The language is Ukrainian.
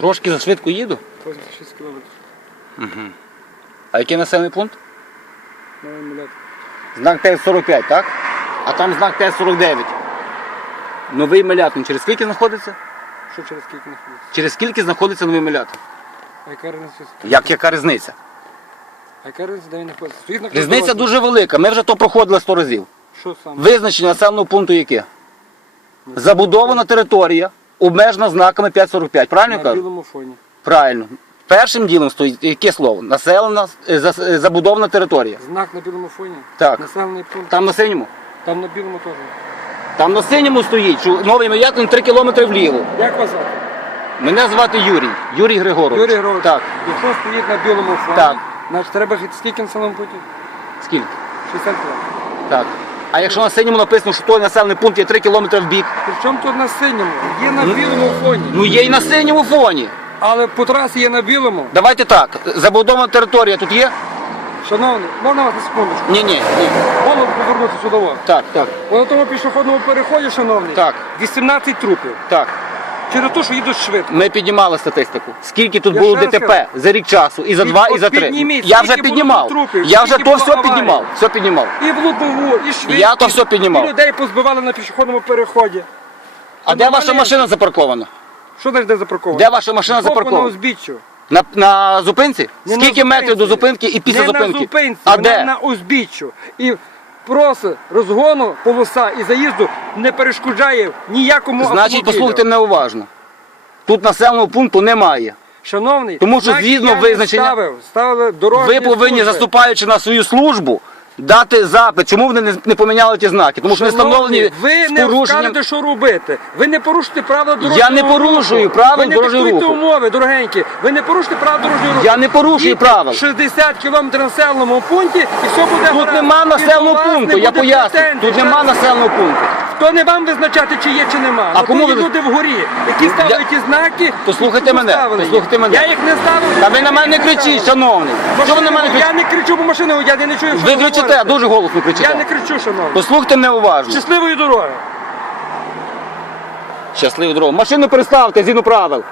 Трошки зашвидко їду. 86 км. А який населений пункт? Новий муляк. Знак Т-45, так? А там знак Т-49. Новий Милятин. Через скільки знаходиться? Що через скільки знаходиться? Через скільки знаходиться новий Милятин? А яка різниця? Як яка різниця? А яка різниця, де він знаходиться? Стоїть на Різниця дуже велика. Ми вже то проходили 100 разів. Що саме? Визначення населеного пункту яке? Забудована територія, обмежена знаками 545. Правильно я На кажу? білому фоні. Правильно. Першим ділом стоїть яке слово? Населена е, зас- е, забудована територія. Знак на білому фоні. Так. Населений пункт. Там на синьому. Там на білому теж. Там на синьому стоїть, що новий Милятин 3 кілометри вліво. Як вас звати? Мене звати Юрій. Юрій Григорович. Юрій Григорович. Так. Якщо стоїть на білому фоні, Так. значить треба жити скільки населеному пункті? Скільки? 60 км. Так. А якщо на синьому написано, що той населений пункт є 3 кілометри в бік, Причому тут на синьому? Є на білому фоні. ну є і на синьому фоні. Але по трасі є на білому. Давайте так. Забудована територія тут є? Шановний, можна вас на секундочку? Ні, ні, ні. Голову повернути судово. Так, так, На тому пішохідному переході, шановний, Так. 18 трупів. так. Через те, що їдуть швидко. Ми піднімали статистику. Скільки тут Я було ще раз ДТП кажу. за рік часу, і за Під- два, і от за три. підніміть, Я вже скільки було піднімав. тут трупів, Я вже скільки то було все аварій. піднімав. Все піднімав. І в лобову, і швидкість. Я то все піднімав. І людей позбивали на пішохідному переході. А де ваша нормально? машина запаркована? Що значить де запарковано? Де ваша машина Збоку на запаркована? узбіччю. На, на зупинці? Не на Скільки метрів до зупинці. зупинки і після Не зупинки? на зупинці, а вона де? на узбіччю. І просто розгону полоса і заїзду не перешкоджає ніякому Значить, автомобілю. послухайте мене уважно. Тут населеного пункту немає. Шановний, Тому що згідно я не визначення- ставив, ставили дорожні Ви повинні, служби. заступаючи на свою службу, дати запит. Чому вони не, не поміняли ті знаки? Тому що не встановлені ви з не порушенням. скажете, що робити. Ви не порушите правила дорожнього Я не руху. порушую правил Ви не дорожнього диктуйте умови, дорогенькі. Ви не порушите правила дорожнього руху. Я не порушую Їдьте правил. 60 км на населеному пункті і все буде Тут гаразд. нема І населеного пункту, я буде поясню. претензій. Тут нема населеного пункту. То не вам визначати, чи є, чи нема. А Ну, кому то є ви- люди вгорі, які ставили ті знаки. Послухайте і мене, поставили їх. мене. Я їх не ставив. Та ви на мене не кричіть, шановний. Що ви на мене Я не кричу, бо машину я не чую, що Ви кричите, говорите. дуже голосно кричите. Я не кричу, шановний. Послухайте мене уважно. Щасливої дороги. Щасливу дорогу. Машину переставте згідно правил.